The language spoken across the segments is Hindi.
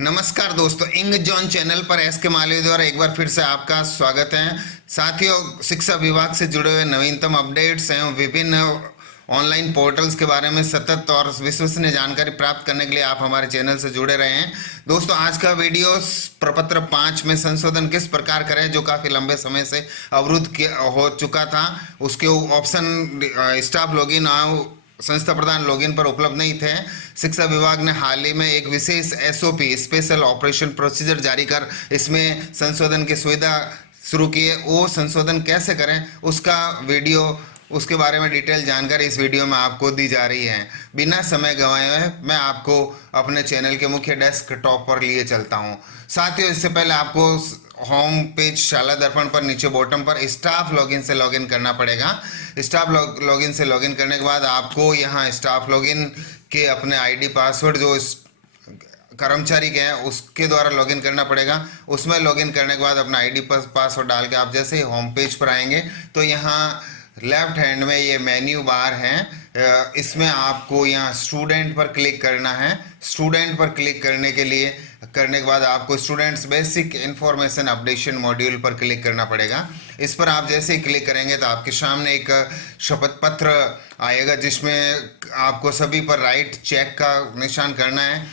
नमस्कार दोस्तों, इंग जॉन चैनल पर एस के मालवीय द्वारा एक बार फिर से आपका स्वागत है। साथियों, शिक्षा विभाग से जुड़े हुए नवीनतम अपडेट्स एवं विभिन्न ऑनलाइन पोर्टल्स के बारे में सतत और विश्वसनीय जानकारी प्राप्त करने के लिए आप हमारे चैनल से जुड़े रहे हैं। दोस्तों, आज का वीडियो प्रपत्र 5 में संशोधन किस प्रकार करें, जो काफ़ी लंबे समय से अवरुद्ध हो चुका था। उसके ऑप्शन स्टाफ लॉगिन संस्था प्रधान लॉगिन पर उपलब्ध नहीं थे। शिक्षा विभाग ने हाल ही में एक विशेष एसओपी स्पेशल ऑपरेशन प्रोसीजर जारी कर इसमें संशोधन की सुविधा शुरू की है। वो संशोधन कैसे करें उसका वीडियो, उसके बारे में डिटेल जानकारी इस वीडियो में आपको दी जा रही है। बिना समय गंवाए हुए मैं आपको अपने चैनल के मुख्य डेस्कटॉप पर लिए चलता हूं। साथियों, इससे पहले आपको होम पेज शाला दर्पण पर नीचे बॉटम पर स्टाफ लॉगिन से लॉगिन करना पड़ेगा। स्टाफ लॉगिन से लॉगिन करने के बाद आपको यहाँ स्टाफ लॉगिन के अपने आईडी पासवर्ड जो कर्मचारी के हैं उसके द्वारा लॉगिन करना पड़ेगा। उसमें लॉगिन करने के बाद अपना आईडी पासवर्ड डाल के आप जैसे ही होम पेज पर आएंगे तो यहाँ लेफ्ट हैंड में ये मेन्यू बार है। इसमें आपको यहाँ स्टूडेंट पर क्लिक करना है। स्टूडेंट पर क्लिक करने के बाद आपको students basic information updation module पर क्लिक करना पड़ेगा। इस पर आप जैसे ही क्लिक करेंगे तो आपके सामने एक शपथ पत्र आएगा जिसमें आपको सभी पर राइट चेक का निशान करना है।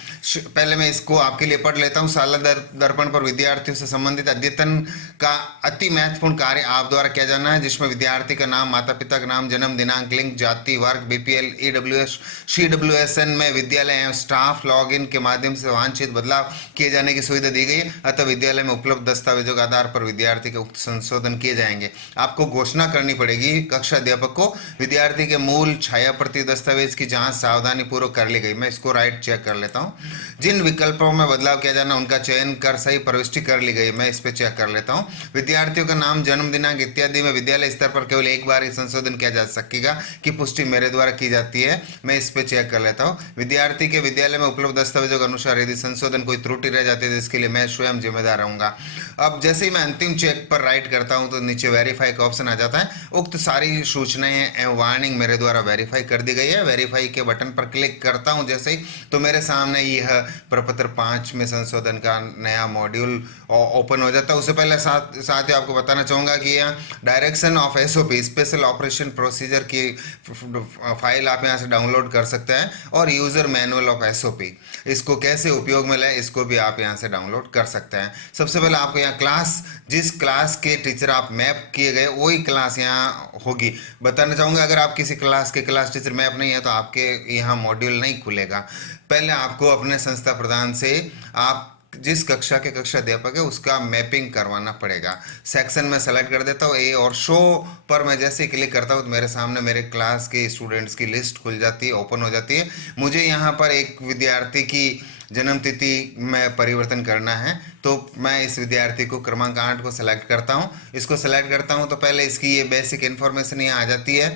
पहले मैं इसको आपके लिए पढ़ लेता हूँ। शाला दर्पण पर विद्यार्थियों से संबंधित अद्यतन का अति महत्वपूर्ण कार्य आप द्वारा किया जाना है, जिसमें विद्यार्थी का नाम, माता पिता का नाम, जन्म दिनांक, लिंग, जाति, वर्ग, बीपीएल, ईडब्ल्यूएस, सीडब्ल्यूएसएन में विद्यालय एवं स्टाफ लॉगिन के माध्यम से वांछित बदलाव किए जाने की सुविधा दी गई है। अतः विद्यालय में उपलब्ध दस्तावेजों के आधार पर विद्यार्थी के उक्त संशोधन किए जाएंगे। आपको घोषणा करनी पड़ेगी कक्षा अध्यापक को विद्यार्थी के मूल छाया प्रति दस्तावेज की जांच सावधानी पूर्वक कर ली गई। मैं इसको राइट चेक कर लेता हूँ। जिन विकल्पों में बदलाव किया जाना उनका चयन कर सही प्रविष्टि कर ली गई। मैं इस पे चेक कर लेता हूँ। विद्यार्थियों का नाम, जन्म दिनांक इत्यादि में विद्यालय स्तर पर केवल एक बार ही संशोधन किया जा सकेगा कि पुष्टि मेरे द्वारा की जाती है। मैं इस पे चेक कर लेता हूँ। विद्यार्थी के विद्यालय में उपलब्ध दस्तावेजों के अनुसार यदि संशोधन कोई त्रुटि रह जाती है तो इसके लिए मैं स्वयं जिम्मेदार रहूंगा। अब जैसे ही मैं अंतिम चेक पर राइट करता हूं तो नीचे वेरीफाई का ऑप्शन आ जाता है। उक्त सारी सूचनाएं एवं वार्निंग मेरे द्वारा वेरीफाई कर दी गई है। वेरीफाई के बटन पर क्लिक करता हूं जैसे ही तो मेरे सामने यह प्रपत्र 5 में संशोधन का नया मॉड्यूल ओपन हो जाता है। उससे पहले साथ ही आपको बताना चाहूँगा कि यह direction of SOP special operation procedure की फाइल आप यहाँ से डाउनलोड कर सकते हैं और यूज़र मैनुअल ऑफ एसओपी इसको कैसे उपयोग में लें इसको भी आप यहाँ से डाउनलोड कर सकते हैं। सबसे पहले आपको यहाँ क्लास, जिस क्लास के टीचर आप मैप किए गए वही क्लास यहाँ होगी। बताना चाहूँगा अगर आप किसी क्लास के क्लास टीचर मैप नहीं है तो आपके यहाँ मॉड्यूल नहीं खुलेगा। पहले आपको अपने संस्था प्रधान से आप जिस कक्षा के कक्षा अध्यापक है उसका मैपिंग करवाना पड़ेगा। सेक्शन में सेलेक्ट कर देता हूँ ए और शो पर मैं जैसे ही क्लिक करता हूँ तो मेरे सामने मेरे क्लास के स्टूडेंट्स की लिस्ट खुल जाती है, ओपन हो जाती है। मुझे यहाँ पर एक विद्यार्थी की जन्म तिथि में परिवर्तन करना है तो मैं इस विद्यार्थी को क्रमांक 8 को सेलेक्ट करता हूँ। इसको सेलेक्ट करता हूँ तो पहले इसकी ये बेसिक इन्फॉर्मेशन यहाँ आ जाती है।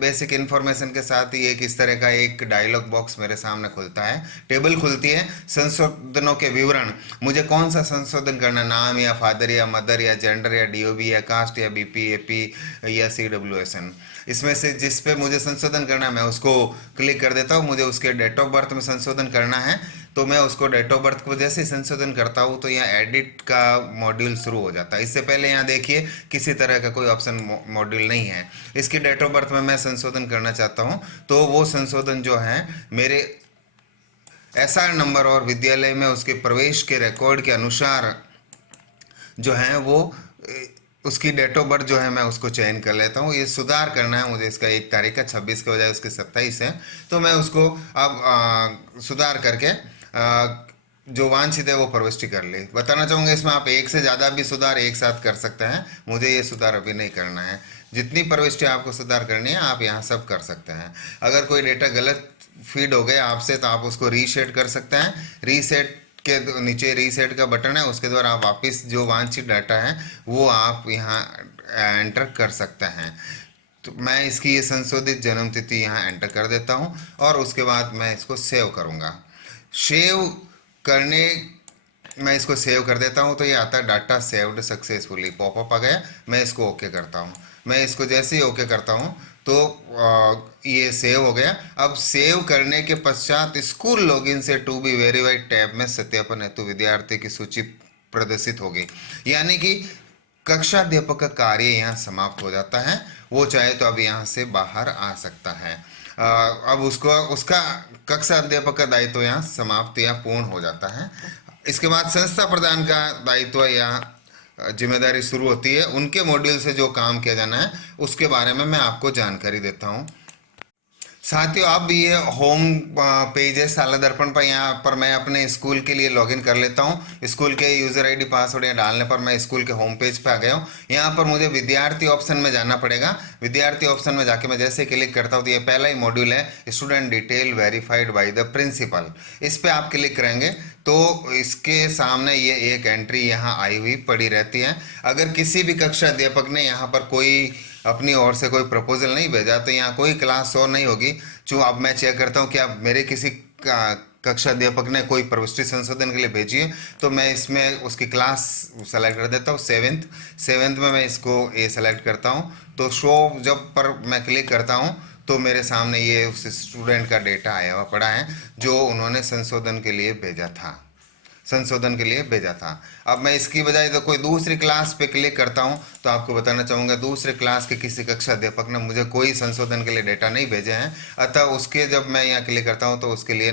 बेसिक इन्फॉर्मेशन के साथ ही एक इस तरह का एक डायलॉग बॉक्स मेरे सामने खुलता है, टेबल खुलती है। संशोधनों के विवरण, मुझे कौन सा संशोधन करना, नाम या फादर या मदर या जेंडर या डीओबी या कास्ट या बीपी एपी या सीडब्ल्यूएसएन, इसमें से जिस पे मुझे संशोधन करना है मैं उसको क्लिक कर देता हूँ। मुझे उसके डेट ऑफ बर्थ में संशोधन करना है तो मैं उसको डेट ऑफ बर्थ को जैसे ही संशोधन करता हूँ तो यहाँ एडिट का मॉड्यूल शुरू हो जाता है। इससे पहले यहाँ देखिए किसी तरह का कोई ऑप्शन मॉड्यूल नहीं है। इसकी डेट ऑफ बर्थ में मैं संशोधन करना चाहता हूँ तो वो संशोधन जो है मेरे एसआर नंबर और विद्यालय में उसके प्रवेश के रिकॉर्ड के अनुसार जो है वो उसकी डेट ऑफ बर्थ जो है मैं उसको चयन कर लेता हूँ। ये सुधार करना है मुझे, इसका 1 तारीख है, 26 के बजाय उसके 27 है तो मैं उसको अब सुधार करके जो वांछित है वो प्रविष्टि कर ली। बताना चाहूँगा इसमें आप एक से ज़्यादा भी सुधार एक साथ कर सकते हैं। मुझे ये सुधार अभी नहीं करना है। जितनी प्रविष्टि आपको सुधार करनी है आप यहाँ सब कर सकते हैं। अगर कोई डेटा गलत फीड हो गया आपसे तो आप उसको रीसेट कर सकते हैं। रीसेट के नीचे रीसेट का बटन है, उसके द्वारा आप वापस जो वांछित डाटा है वो आप यहाँ एंटर कर सकते हैं। तो मैं इसकी ये संशोधित जन्म तिथि यहाँ एंटर कर देता हूँ और उसके बाद मैं इसको सेव करूँगा। सेव करने मैं इसको सेव कर देता हूँ तो ये आता है डाटा सेव्ड सक्सेसफुली, पॉपअप आ गया। मैं इसको ओके करता हूँ। मैं इसको जैसे ही ओके करता हूँ तो ये सेव हो गया। अब सेव करने के पश्चात स्कूल लॉगिन से टू बी वेरीफाइड टैब में सत्यापन हेतु विद्यार्थी की सूची प्रदर्शित होगी। यानी कि कक्षा अध्यापक का कार्य यहाँ समाप्त हो जाता है। वो चाहे तो अब यहाँ से बाहर आ सकता है। अब उसको उसका कक्षा अध्यापक का दायित्व यहाँ समाप्त या पूर्ण हो जाता है। इसके बाद संस्था प्रधान का दायित्व या जिम्मेदारी शुरू होती है। उनके मॉड्यूल से जो काम किया जाना है उसके बारे में मैं आपको जानकारी देता हूँ। साथियों, अब ये होम पेज है शाला दर्पण पर। यहाँ पर मैं अपने स्कूल के लिए लॉगिन कर लेता हूँ। स्कूल के यूज़र आईडी पासवर्ड यहाँ डालने पर मैं स्कूल के होम पेज पे आ गया हूँ। यहाँ पर मुझे विद्यार्थी ऑप्शन में जाना पड़ेगा। विद्यार्थी ऑप्शन में जाके मैं जैसे क्लिक करता हूँ तो ये पहला ही मॉड्यूल है student detail verified by the principal. इस पर आप क्लिक करेंगे तो इसके सामने ये एक एंट्री यहाँ आई हुई पड़ी रहती है। अगर किसी भी कक्षा अध्यापक ने यहाँ पर कोई अपनी ओर से कोई प्रपोजल नहीं भेजा तो यहाँ कोई क्लास और नहीं होगी। जो अब मैं चेक करता हूँ कि अब मेरे किसी कक्षा अध्यापक ने कोई प्रविष्टि संशोधन के लिए भेजी है तो मैं इसमें उसकी क्लास सेलेक्ट कर देता हूँ। सेवेंथ में मैं इसको ए सेलेक्ट करता हूँ। तो शो जब पर मैं क्लिक करता हूँ तो मेरे सामने ये उस स्टूडेंट का डेटा आया हुआ पड़ा है जो उन्होंने संशोधन के लिए भेजा था। अब मैं इसकी बजाय तो कोई दूसरी क्लास पे क्लिक करता हूं तो आपको बताना चाहूँगा दूसरे क्लास के किसी कक्षा अध्यापक ने मुझे कोई संशोधन के लिए डेटा नहीं भेजे हैं। अतः उसके जब मैं यहाँ क्लिक करता हूं तो उसके लिए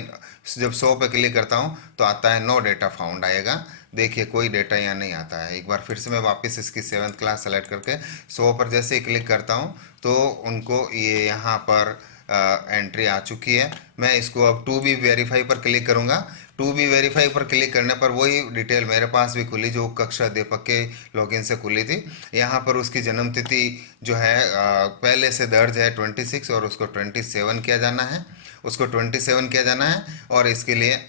जब 100 पे क्लिक करता हूं तो आता है नो डेटा फाउंड आएगा। देखिए कोई डेटा यहाँ नहीं आता है। एक बार फिर से मैं वापस इसकी 7th क्लास सेलेक्ट करके 100 पर जैसे ही क्लिक करता हूँ तो उनको ये यहाँ पर एंट्री आ चुकी है। मैं इसको अब टू बी वेरीफाई पर क्लिक करूँगा। टू बी वेरीफाई पर क्लिक करने पर वही डिटेल मेरे पास भी खुली जो कक्षा अध्यापक के लॉगिन से खुली थी। यहाँ पर उसकी जन्म तिथि जो है पहले से दर्ज है 26 और उसको 27 किया जाना है। और इसके लिए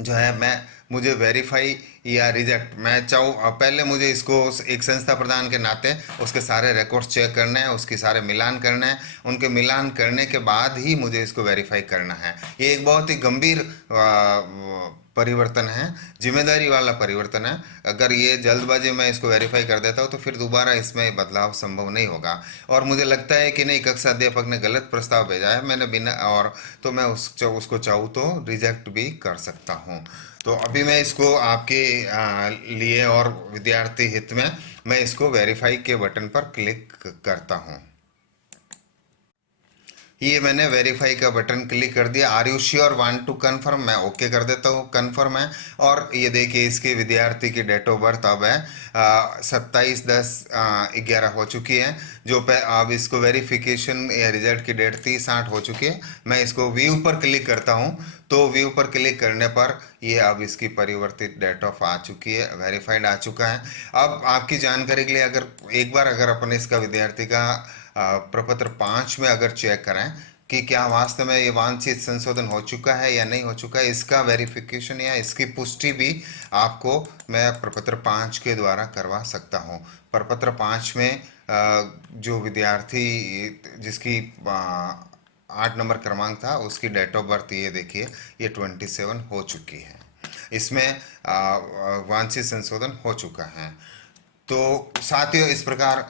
जो है मुझे वेरीफाई या रिजेक्ट मैं चाहूँ पहले मुझे इसको एक संस्था प्रधान के नाते उसके सारे रिकॉर्ड्स चेक करने हैं, उसके सारे मिलान करने हैं। उनके मिलान करने के बाद ही मुझे इसको वेरीफाई करना है। ये एक बहुत ही गंभीर परिवर्तन है, जिम्मेदारी वाला परिवर्तन है। अगर ये जल्दबाजी में इसको वेरीफाई कर देता हूँ तो फिर दोबारा इसमें बदलाव संभव नहीं होगा। और मुझे लगता है कि नहीं, कक्षा अध्यापक ने गलत प्रस्ताव भेजा है मैंने बिना और तो मैं उसको चाहूँ तो रिजेक्ट भी कर सकता हूँ। तो अभी मैं इसको आपके लिए और विद्यार्थी हित में मैं इसको वेरीफाई के बटन पर क्लिक करता हूँ। ये मैंने वेरीफाई का बटन क्लिक कर दिया। Are you sure want to confirm, मैं ओके कर देता हूँ, कन्फर्म है। और ये देखिए इसके विद्यार्थी की डेट ऑफ बर्थ अब है 27/10/11 हो चुकी है। जो अब इसको वेरिफिकेशन या रिजल्ट की डेट 30/8 हो चुकी है। मैं इसको व्यू पर क्लिक करता हूँ तो व्यू पर क्लिक करने पर ये अब इसकी परिवर्तित डेट ऑफ आ चुकी है, वेरीफाइड आ चुका है। अब आपकी जानकारी के लिए अगर अपन इसका विद्यार्थी का प्रपत्र 5 में अगर चेक करें कि क्या वास्तव में ये वांछित संशोधन हो चुका है या नहीं हो चुका है, इसका वेरिफिकेशन या इसकी पुष्टि भी आपको मैं प्रपत्र 5 के द्वारा करवा सकता हूँ। प्रपत्र 5 में जो विद्यार्थी जिसकी 8 नंबर क्रमांक था उसकी डेट ऑफ बर्थ ये देखिए ये 27 हो चुकी है। इसमें वांछित संशोधन हो चुका है। तो साथियों, इस प्रकार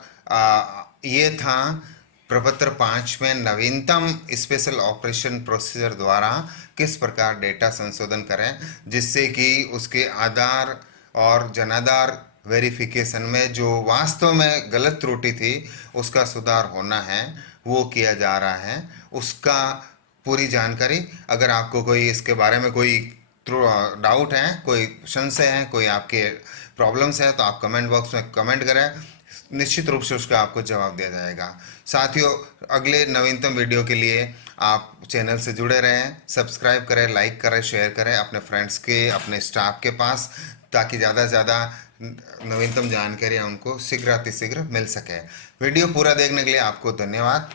ये था प्रपत्र 5 में नवीनतम स्पेशल ऑपरेशन प्रोसीजर द्वारा किस प्रकार डेटा संशोधन करें जिससे कि उसके आधार और जनाधार वेरिफिकेशन में जो वास्तव में गलत त्रुटि थी उसका सुधार होना है, वो किया जा रहा है। उसका पूरी जानकारी, अगर आपको कोई इसके बारे में कोई डाउट है, कोई संशय है, कोई आपके प्रॉब्लम्स है तो आप कमेंट बॉक्स में कमेंट करें, निश्चित रूप से उसका आपको जवाब दिया जाएगा। साथियों, अगले नवीनतम वीडियो के लिए आप चैनल से जुड़े रहें, सब्सक्राइब करें, लाइक करें, शेयर करें अपने फ्रेंड्स के, अपने स्टाफ के पास, ताकि ज़्यादा से ज़्यादा नवीनतम जानकारी उनको शीघ्रातिशीघ्र मिल सके। वीडियो पूरा देखने के लिए आपको धन्यवाद।